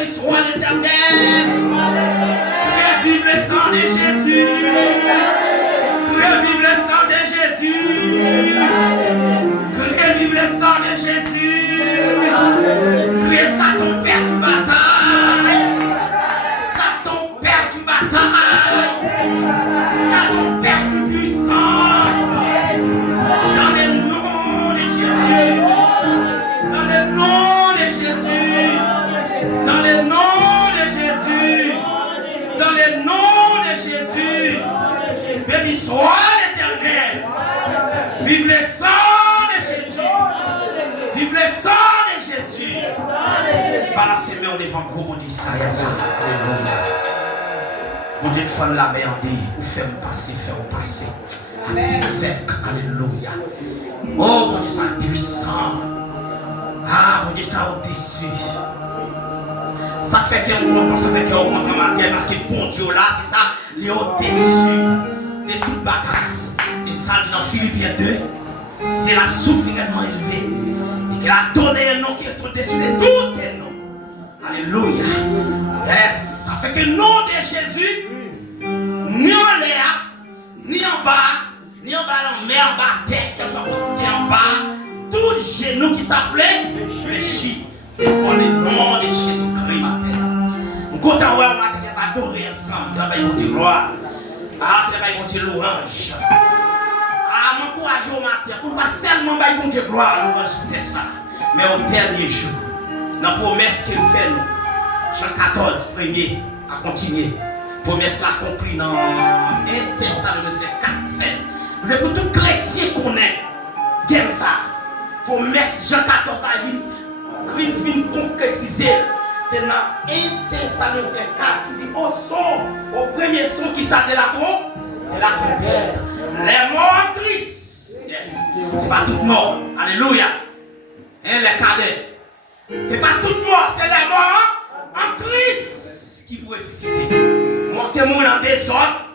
Béni soit l'Éternel. Revive le sang de Jésus. Revive le sang de Jésus. Revive le sang de Jésus. Criez ça ton perturbateur. Ça ton perturbateur. Ça ton perturbateur puissant. Dans le nom de Jésus. Dans le nom de Jésus. Dans le nom de Jésus. Dans le nom de Jésus. Béni soit l'Éternel. Vive le sang de Jésus. Vive le sang de Jésus. Par ses mains devant gros mon Dieu Israël. Mon Dieu, faut la merder pour faire passer, à plus sec. Alléluia. Oh mon Dieu, ça puissant. Ah mon Dieu, ça au-dessus. Ça fait qu'on content, ça fait qu'on content matin parce que bon Dieu là, ça, il est au-dessus de toute bagarre. Et ça, dans Philippiens 2, c'est la souverainement élevée. Et qu'il a donné un nom qui est au-dessus de tous les noms. Alléluia. Yes. Ça fait que le nom de Jésus, ni en l'air, ni en bas, ni en bas, en mer, en bas, terre, qu'elle soit en bas, tout genou qui s'afflait, fléchit. Et pour le nom de Jésus-Christ, ma terre. Nous comptons, ouais, on va adorer ensemble. Travail, mon Dieu, gloire. Ah, travail, mon Dieu, louange. Ah, m'encourage au matin. Pour pas seulement, mon Dieu, gloire, louange, écoutez ça. Mais au dernier jour, dans la promesse qu'il fait, nous, Jean 14, premier, à continuer. Promesse là compris dans 1 Thessaloniciens 4, 16. Mais pour tout chrétien qu'on est, t'aimes ça. Promesse Jean 14, la vie, Christ vient concrétiser. C'est dans 1 Thessaloniciens 4 qui dit au son, au premier son qui s'appelle de la trompette. Les morts en Christ. Yes. C'est pas tout mort. Alléluia. Et les cadets. C'est pas tout mort, c'est les morts en Christ qui pourraient ressusciter. Mort témoin dans des ordres,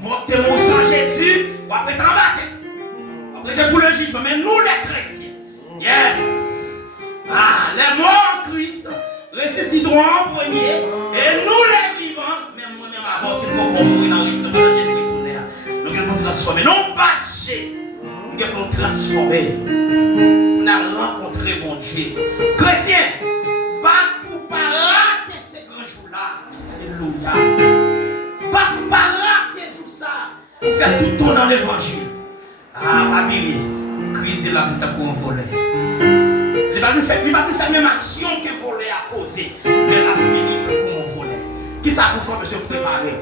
mort témoin sans Jésus, ou après t'en battre. Après pour le jugement, mais nous les chrétiens. Yes. Ah, les morts en Christ ressusciteront en premier, et nous les vivants, même moi-même avant, c'est pour qu'on mourir dans le Jésus retourné. Nous devons nous transformer, non pas chez, nous devons nous transformer. On a rencontré mon Dieu. Chrétien, pas pour pas rater ces grands jours-là. Alléluia. Pas pour pas rater tout ça. Pour faire tout tour dans l'évangile. Ah, ma Bible, Christ dit la vie pour un volet. Il va nous faire même action que voler à causer. Mais la vie pour un volet. Qui ça vous fait, monsieur, préparer?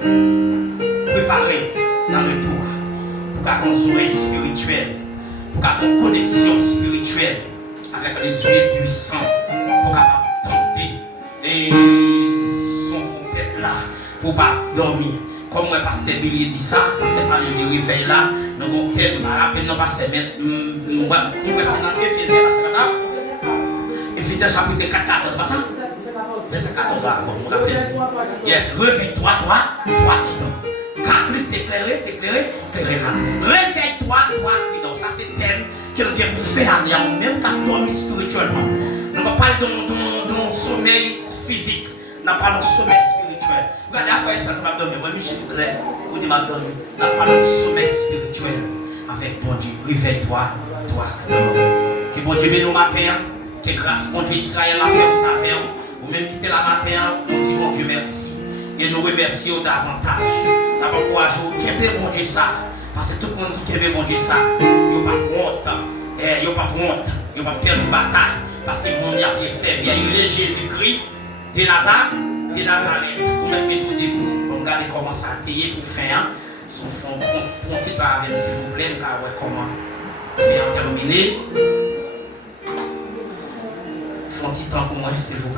Préparer dans le tour. Pour qu'on soit spirituel. Pour avoir une connexion spirituelle avec les dieux puissants, pour capable tenter et son tête là, pour ne pas dormir. Comme le pasteur Billy dit ça, parce que par le réveil là, nous avons thème, je rappelle nos pasteurs, nous sommes dans Éphésiens, c'est pas ça? Éphésiens chapitre 14, c'est pas ça? Verset 14, bon, nous rappelons. Yes, réveille-toi, toi qui dors. Car Christ éclairé là. Réveille-toi, toi qui dors. Ça c'est le thème que nous devons faire même quand nous dormons spirituellement. Nous ne parlons pas de sommeil physique, nous parlons de sommeil spirituel. Regardez après ça, nous allons dormir. Moi, Michel Claire, vous dites, nous dormir. Nous parlons de sommeil spirituel avec bon Dieu. Réveille-toi, toi qui dors. Que bon Dieu bénisse ma Père, que grâce bon Dieu Israël a fait ta faire. Ou même quitter la matin, nous disons bon Dieu merci. Et nous remercions davantage. Nous avons encouragé qui aime bon Dieu ça. Parce que tout le monde qui aime bon Dieu ça, il n'y a pas de honte. Il n'y a pas de honte. Il n'y a pas de perdre de bataille. Parce que le monde y a bien servi. Il y a eu Jésus-Christ de Nazareth. Pour mettre tout debout. On regarde comment ça a été pour faire. Son fond, pour un petit peu avec, s'il vous plaît. Car comment faire terminer. Font un petit temps pour moi, s'il vous plaît.